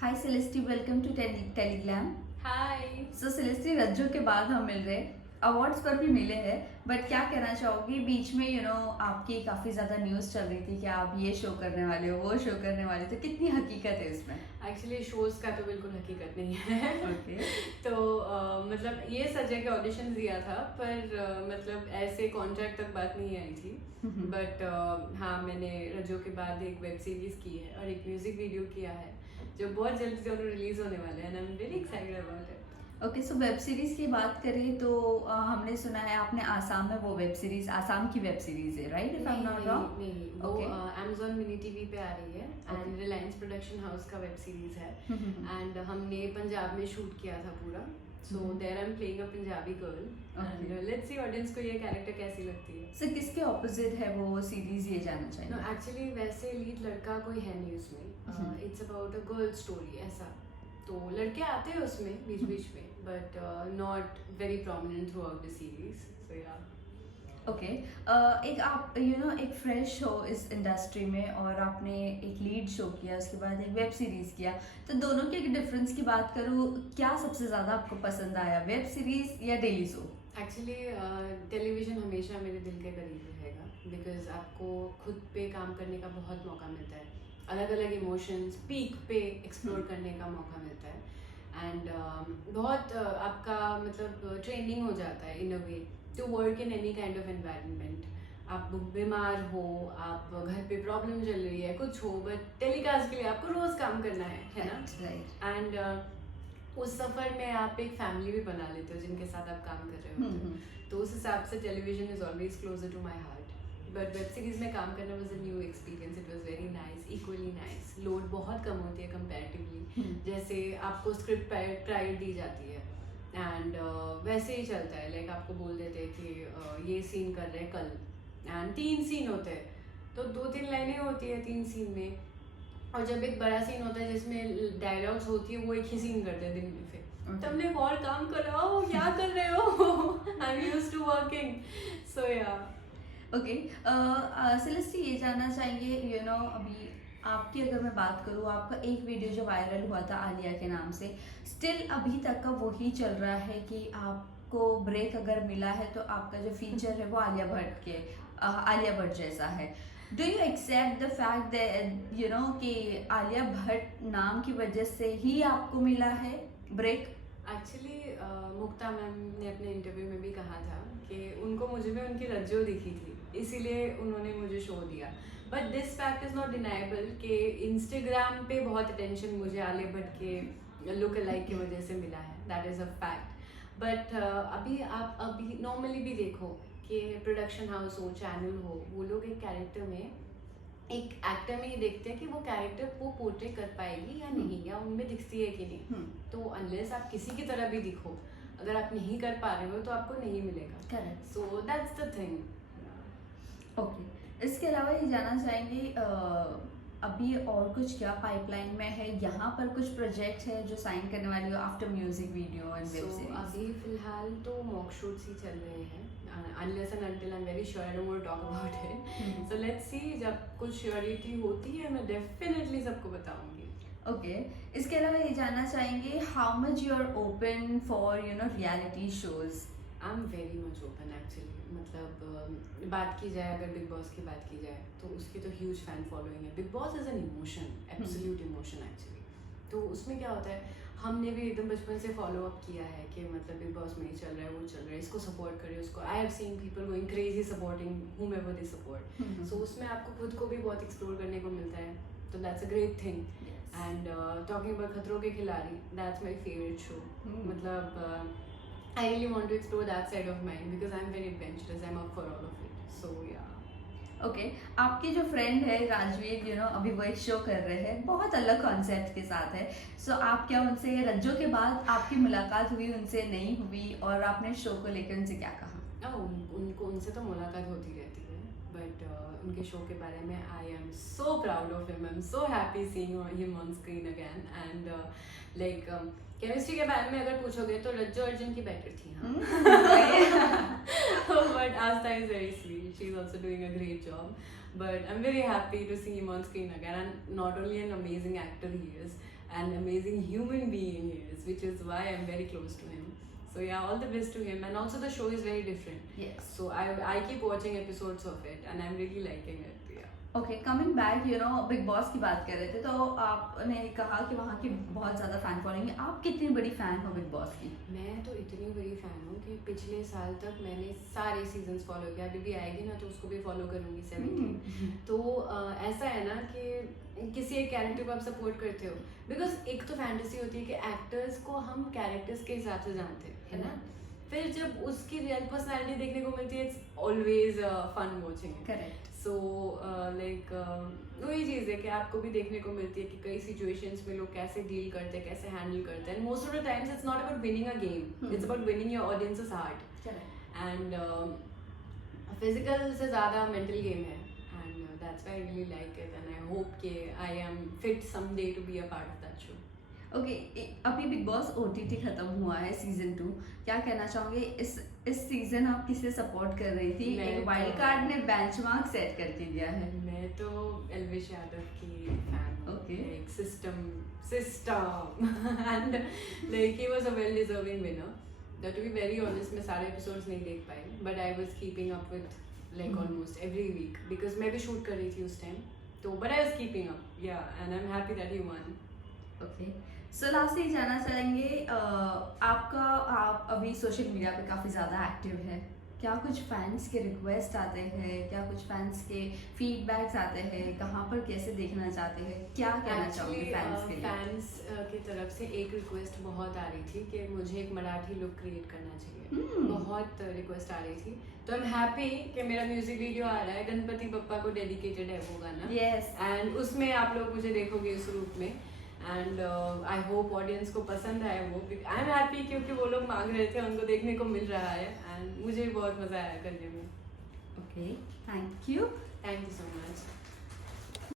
Hi Celesti, welcome to Telegram. Hi. So Celesti, Rajjo के बाद हम मिल रहे, अवार्ड्स पर भी मिले हैं, बट क्या कहना चाहोगी? बीच में आपकी काफ़ी ज़्यादा न्यूज़ चल रही थी कि आप ये शो करने वाले हो, वो शो करने वाले, तो कितनी हकीकत है उसमें? एक्चुअली शोज़ का तो बिल्कुल हकीकत नहीं है। ओके। तो मतलब ये सच है कि ऑडिशन दिया था, पर मतलब ऐसे कॉन्ट्रैक्ट तक बात नहीं आई थी। बट हाँ, मैंने रज्जो के बाद एक वेब सीरीज़ की है और एक म्यूज़िक वीडियो किया है जो बहुत जल्दी दोनों रिलीज़ होने वाले हैं। आई am very excited about it. Okay, so web series की बात करें तो हमने सुना है आपने आसाम में वो वेब सीरीज़, आसाम की वेब सीरीज़ है, right? If I am not wrong. नहीं, वो ओके। अमेजोन मिनी टीवी पे आ रही है एंड रिलायंस प्रोडक्शन हाउस का वेब सीरीज है। एंड हमने पंजाब में शूट किया था पूरा। So there I am playing a Punjabi girl and let's see audience को ये कैरेक्टर कैसी लगती है। सो किसके ऑपोजिट है वो सीरीज़, ये जानना चाहिए? नो, एक्चुअली वैसे लीड लड़का कोई है नहीं उसमें। It's about a girl story ऐसा। तो लड़के आते हैं उसमें बीच बीच में, but not very prominent throughout the series. So yeah. Okay. एक आप एक फ्रेश हो इस इंडस्ट्री में और आपने एक लीड शो किया, उसके बाद एक वेब सीरीज़ किया, तो दोनों के डिफरेंस की बात करूँ, क्या सबसे ज़्यादा आपको पसंद आया, वेब सीरीज़ या डेली शो? एक्चुअली टेलीविज़न हमेशा मेरे दिल के करीब रहेगा बिकॉज आपको खुद पे काम करने का बहुत मौका मिलता है। अलग अलग इमोशंस पीक पे एक्सप्लोर करने का मौका मिलता है एंड बहुत आपका मतलब ट्रेनिंग हो जाता है in a way to work in any kind of environment. आप बीमार हो, आप घर पे प्रॉब्लम चल रही है, कुछ हो, बट टेलीकास्ट के लिए आपको रोज़ काम करना है ना? राइट। एंड उस सफ़र में आप एक फैमिली भी बना लेते हो जिनके साथ आप काम कर रहे होते हो। तो उस हिसाब से television is always closer to my heart. But web series में काम करना was a new experience. It was very nice, equally nice. Load बहुत कम होती है कंपेरेटिवली। जैसे आपको स्क्रिप्ट प्रायर दी जाती है एंड वैसे ही चलता है। लाइक आपको बोल देते हैं कि ये सीन कर रहे हैं कल एंड 3 सीन होते हैं, तो 2-3 लाइनें होती है 3 सीन में। और जब एक बड़ा सीन होता है जिसमें डायलॉग्स होती है, वो एक ही सीन करते हैं दिन में। फिर तुमने और काम कराओ, क्या कर रहे हो? I am used to working. So yeah. Okay. सेलेस्टी, ये जानना चाहेंगे, अभी आपकी अगर मैं बात करूँ, आपका एक वीडियो जो वायरल हुआ था आलिया के नाम से, स्टिल अभी तक का वही चल रहा है कि आपको ब्रेक अगर मिला है तो आपका जो फीचर है वो आलिया भट्ट जैसा है। Do you accept the fact that कि आलिया भट्ट नाम की वजह से ही आपको मिला है ब्रेक? एक्चुअली मुक्ता मैम ने अपने इंटरव्यू में भी कहा था कि उनको मुझे में उनकी रज्जो दिखी थी, इसीलिए उन्होंने मुझे शो दिया। But this fact is not deniable कि इंस्टाग्राम पे बहुत अटेंशन मुझे आलिया भट्ट के लुक अलाइक की वजह से मिला है। That is a fact. But अभी नॉर्मली भी देखो कि प्रोडक्शन हाउस हो, चैनल हो, वो लोग एक कैरेक्टर में, एक एक्टर में ही देखते हैं कि वो कैरेक्टर को पोर्ट्रे कर पाएगी या नहीं, या उनमें दिखती है कि नहीं। तो अनलेस आप किसी की तरह भी दिखो, अगर आप नहीं कर पा रहे हो तो आपको नहीं मिलेगा। Correct. So that's the thing. Okay. इसके अलावा ये जानना चाहेंगे, अभी और कुछ क्या पाइपलाइन में है? यहाँ पर कुछ प्रोजेक्ट है जो साइन करने वाली हो after music video and web series? अभी फिलहाल तो मॉक शूट्स ही चल रहे हैं। Unless and until I am very sure I don't want to talk about it. So let's see, जब कुछ श्योरिटी होती है मैं डेफिनेटली सबको बताऊंगी। ओके। इसके अलावा ये जानना चाहेंगे, how much you are open for reality shows? I am very much open actually. मतलब बात की जाए, अगर बिग बॉस की बात की जाए तो उसकी तो ह्यूज फैन फॉलोइंग है। Big boss is an emotion, absolute emotion actually. तो उसमें क्या होता है, हमने भी एकदम बचपन से फॉलो अप किया है कि मतलब बिग बॉस में ये चल रहा है, वो चल रहा है, इसको सपोर्ट करें, उसको। I have seen people going crazy supporting whomever they support. So उसमें आपको खुद को भी बहुत एक्सप्लोर करने को मिलता है, तो that's a great thing. And talking about खतरों के खिलाड़ी, दैट्स माई फेवरेट शो। मतलब I really want to explore that side of mine because I'm very adventurous. I'm up for all of it. So yeah. Okay. आपके जो friend है राजवीर, अभी वो एक शो कर रहे हैं, बहुत अलग कॉन्सेप्ट के साथ है। सो आप क्या उनसे, रज्जो के बाद आपकी मुलाकात हुई उनसे, नहीं हुई, और आपने शो को लेकर उनसे क्या कहा? उनसे तो मुलाकात होती रहती है, बट उनके शो के बारे में I am so proud of him. I am so happy seeing him on screen again. And like chemistry के बारे में अगर पूछोगे तो रज्जो अर्जुन की बेटर थी। But Asta is very sweet. She's also doing a great job. But I'm very happy to see him on screen again. And not only an amazing actor he is, an amazing human being he is, which is why I'm very close to him. So yeah, all the best to him. And also the show is very different. Yes. So I keep watching episodes of it and I'm really liking it. Yeah. Okay, coming back, you know big boss की बात कर रहे थे, तो आपने कहा कि वहाँ की बहुत ज़्यादा फैन फॉलोइंग है। आप कितनी बड़ी फ़ैन हो बिग बॉस की? मैं तो इतनी बड़ी फ़ैन हूँ कि पिछले साल तक मैंने सारे सीजन्स फॉलो किया। अभी भी आएगी ना तो उसको भी फॉलो करूँगी 17। तो ऐसा है ना कि किसी एक कैरेक्टर को आप सपोर्ट करते हो, बिकॉज एक तो फैंटेसी होती है कि एक्टर्स को हम कैरेक्टर्स के हिसाब से जानते हैं, है ना। फिर जब उसकी रियल पर्सनैलिटी देखने को मिलती है, it's always fun watching. Correct. So like वही चीज़ है कि आपको भी देखने को मिलती है कि कई सिचुएशंस में लोग कैसे डील करते हैं, कैसे हैंडल करते हैं। Most of the times it's not about winning a game, it's about winning your audience's heart. And physical से ज़्यादा मेंटल गेम है, and that's why I really like it and I hope कि I am fit someday to be a part of that show. Okay, अभी Bigg Boss OTT खत्म हुआ है season 2, क्या कहना चाहोगे? इस सीजन आप किसे सपोर्ट कर रही थी? एक वाइल्ड कार्ड ने बेंचमार्क सेट करके दिया है। मैं तो एल्विश यादव की फैन हूँ। ओके। एक system and like he was a well deserving winner. But to be very honest, मैं सारे एपिसोड्स नहीं देख पाई, but I was keeping up with like almost every week, because मैं भी शूट कर रही थी उस टाइम। तो but I was keeping up, yeah, and I am happy that he won. Okay, so last ही जानना चाहेंगे, आप अभी सोशल मीडिया पे काफ़ी ज़्यादा एक्टिव है, क्या कुछ फैंस के रिक्वेस्ट आते हैं, क्या कुछ फैंस के फीडबैक्स आते हैं, कहाँ पर कैसे देखना चाहते हैं, क्या कहना चाहोगे फैंस के लिए? फैंस की तरफ से एक रिक्वेस्ट बहुत आ रही थी कि मुझे एक मराठी लुक क्रिएट करना चाहिए। बहुत रिक्वेस्ट आ रही थी, तो आई एम हैप्पी कि मेरा म्यूजिक वीडियो आ रहा है, गणपति बप्पा को डेडिकेटेड है वो गाना। यस। एंड उसमें आप लोग मुझे देखोगे इस रूप में, एंड आई होप ऑडियंस को पसंद आए वो। आई एम हैप्पी क्योंकि वो लोग मांग रहे थे, उनको देखने को मिल रहा है, एंड मुझे भी बहुत मज़ा आया करने में। Okay, thank you so much.